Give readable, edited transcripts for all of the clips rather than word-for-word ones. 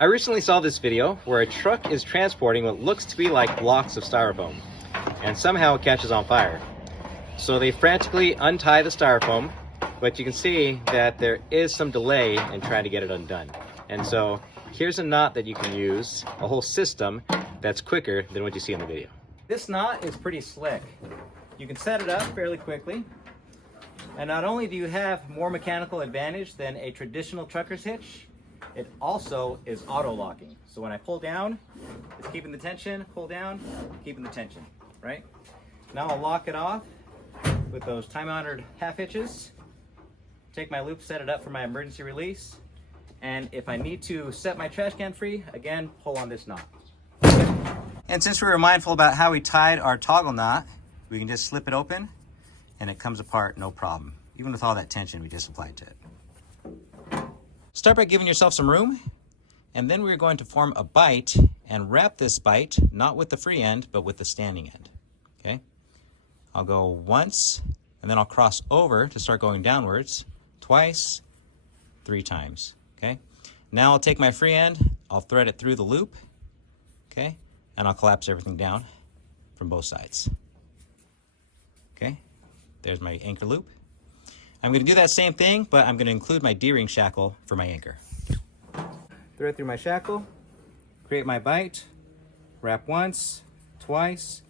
I recently saw this video where a truck is transporting what looks to be like blocks of styrofoam, and somehow it catches on fire. So they frantically untie the styrofoam, but you can see that there is some delay in trying to get it undone. And so here's a knot that you can use, a whole system that's quicker than what you see in the video. This knot is pretty slick. You can set it up fairly quickly. And not only do you have more mechanical advantage than a traditional trucker's hitch, it also is auto locking. So when I pull down, it's keeping the tension, pull down, keeping the tension, right? Now I'll lock it off with those time-honored half hitches, take my loop, set it up for my emergency release, and if I need to set my trash can free, again, pull on this knot. And since we were mindful about how we tied our toggle knot, we can just slip it open and it comes apart no problem, even with all that tension we just applied to it. Start by giving yourself some room, and then we're going to form a bite and wrap this bite, not with the free end, but with the standing end, okay? I'll go once, and then I'll cross over to start going downwards, twice, 3 times, okay? Now I'll take my free end, I'll thread it through the loop, okay? And I'll collapse everything down from both sides, okay? There's my anchor loop. I'm gonna do that same thing, but I'm gonna include my D-ring shackle for my anchor. Thread through my shackle, create my bite, wrap once, twice,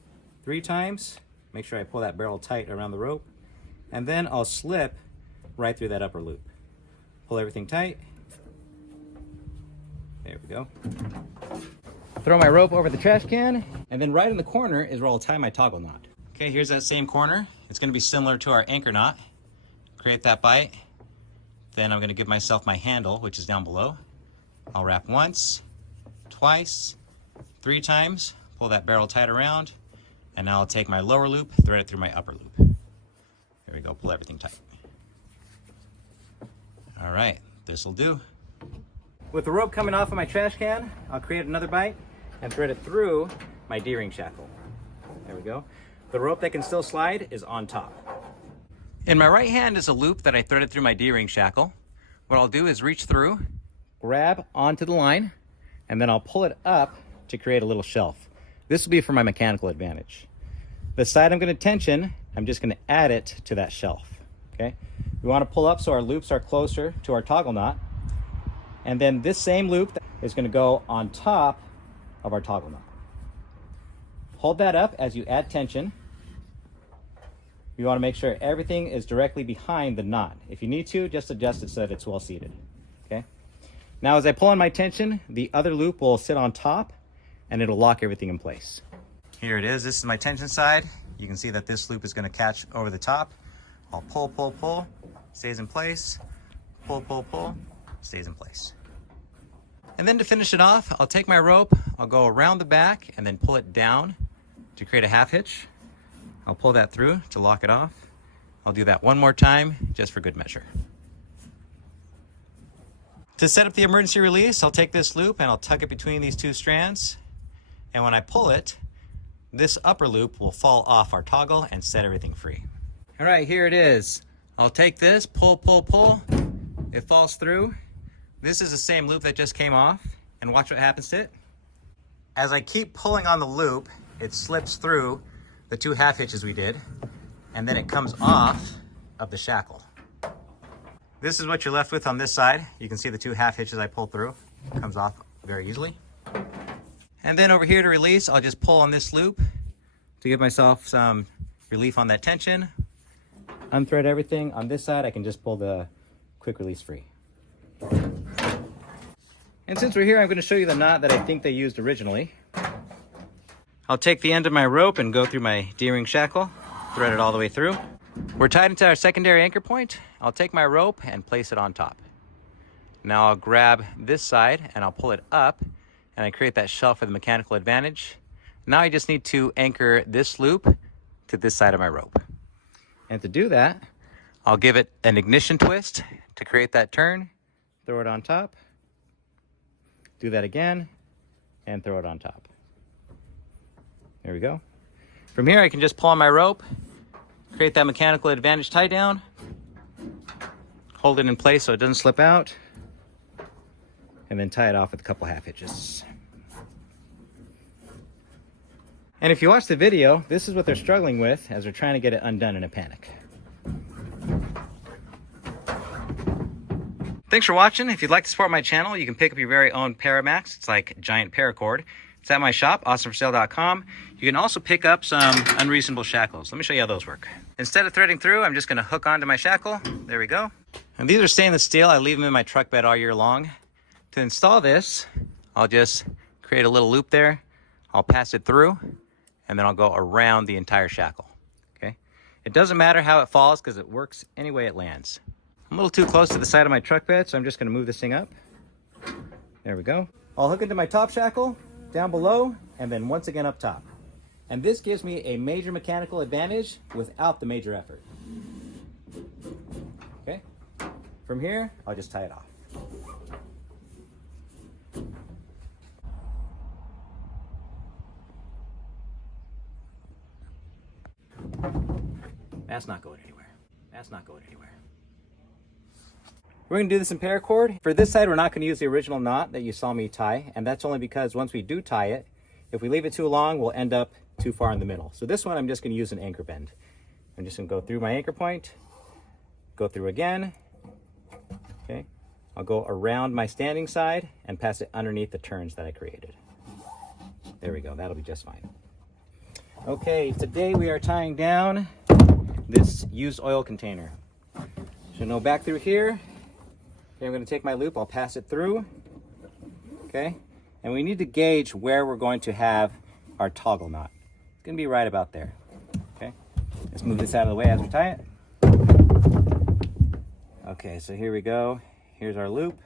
3 times. Make sure I pull that barrel tight around the rope, and then I'll slip right through that upper loop. Pull everything tight. There we go. Throw my rope over the trash can, and then right in the corner is where I'll tie my toggle knot. Okay, here's that same corner. It's gonna be similar to our anchor knot. Create that bite. Then I'm gonna give myself my handle, which is down below. I'll wrap once, twice, 3 times, pull that barrel tight around, and now I'll take my lower loop, thread it through my upper loop. There we go, pull everything tight. All right, this'll do. With the rope coming off of my trash can, I'll create another bite and thread it through my D-ring shackle. There we go. The rope that can still slide is on top. In my right hand is a loop that I threaded through my D-ring shackle. What I'll do is reach through, grab onto the line, and then I'll pull it up to create a little shelf. This will be for my mechanical advantage. The side I'm going to tension, I'm just going to add it to that shelf, okay? We want to pull up so our loops are closer to our toggle knot. And then this same loop is going to go on top of our toggle knot. Hold that up as you add tension. You want to make sure everything is directly behind the knot. If you need to, just adjust it so that it's well seated, okay? Now as I pull on my tension, the other loop will sit on top and it'll lock everything in place. Here it is. This is my tension side. You can see that this loop is going to catch over the top. I'll pull, pull, pull, stays in place. Pull, pull, pull, stays in place. And then to finish it off, I'll take my rope, I'll go around the back and then pull it down to create a half hitch. I'll pull that through to lock it off. I'll do that one more time just for good measure. To set up the emergency release, I'll take this loop and I'll tuck it between these 2 strands. And when I pull it, this upper loop will fall off our toggle and set everything free. All right, here it is. I'll take this, pull, pull, pull. It falls through. This is the same loop that just came off, and watch what happens to it. As I keep pulling on the loop, it slips through the 2 half hitches we did, and then it comes off of the shackle. This is what you're left with on this side. You can see the 2 half hitches I pulled through. It comes off very easily. And then over here to release, I'll just pull on this loop to give myself some relief on that tension. Unthread everything. On this side, I can just pull the quick release free. And since we're here, I'm going to show you the knot that I think they used originally. I'll take the end of my rope and go through my D-ring shackle, thread it all the way through. We're tied into our secondary anchor point. I'll take my rope and place it on top. Now I'll grab this side and I'll pull it up and I create that shelf for the mechanical advantage. Now I just need to anchor this loop to this side of my rope. And to do that, I'll give it an ignition twist to create that turn, throw it on top, do that again, and throw it on top. There we go. From here, I can just pull on my rope, create that mechanical advantage tie down, hold it in place so it doesn't slip out, and then tie it off with a couple half hitches. And if you watch the video, this is what they're struggling with as they're trying to get it undone in a panic. Thanks for watching. If you'd like to support my channel, you can pick up your very own Paramax. It's like giant paracord. It's at my shop, awesomeforsale.com. You can also pick up some unreasonable shackles. Let me show you how those work. Instead of threading through, I'm just going to hook onto my shackle. There we go. And these are stainless steel. I leave them in my truck bed all year long. To install this, I'll just create a little loop there. I'll pass it through, and then I'll go around the entire shackle. Okay? It doesn't matter how it falls because it works any way it lands. I'm a little too close to the side of my truck bed, so I'm just going to move this thing up. There we go. I'll hook into my top shackle, down below, and then once again up top. And this gives me a major mechanical advantage without the major effort. Okay? From here, I'll just tie it off. That's not going anywhere. That's not going anywhere. We're going to do this in paracord. For this side, we're not going to use the original knot that you saw me tie, and that's only because once we do tie it, if we leave it too long, we'll end up too far in the middle. So this one, I'm just going to use an anchor bend. I'm just going to go through my anchor point, go through again. Okay, I'll go around my standing side and pass it underneath the turns that I created. There we go. That'll be just fine. Okay, today we are tying down this used oil container. So no, back through here. Okay, I'm going to take my loop, I'll pass it through. Okay, and we need to gauge where we're going to have our toggle knot. It's going to be right about there. Okay, let's move this out of the way as we tie it. Okay, so here we go. Here's our loop.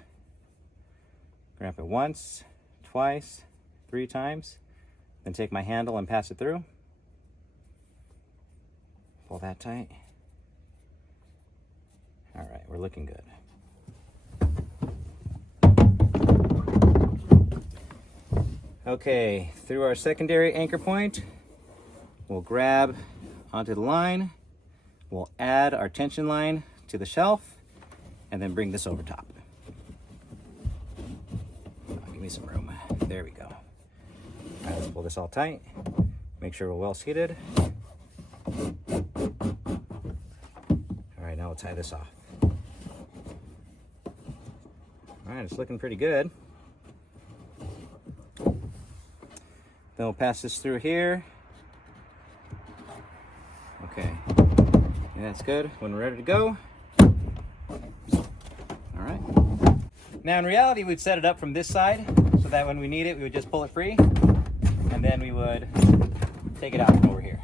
Grab it once, twice, 3 times. Then take my handle and pass it through. Pull that tight. All right, we're looking good. Okay, through our secondary anchor point, we'll grab onto the line, we'll add our tension line to the shelf, and then bring this over top. Give me some room. There we go. All right, let's pull this all tight. Make sure we're well seated. All right, now we'll tie this off. All right, it's looking pretty good. Then we'll pass this through here. Okay, and that's good. When we're ready to go. All right. Now in reality, we'd set it up from this side so that when we need it, we would just pull it free, and then we would take it out from over here.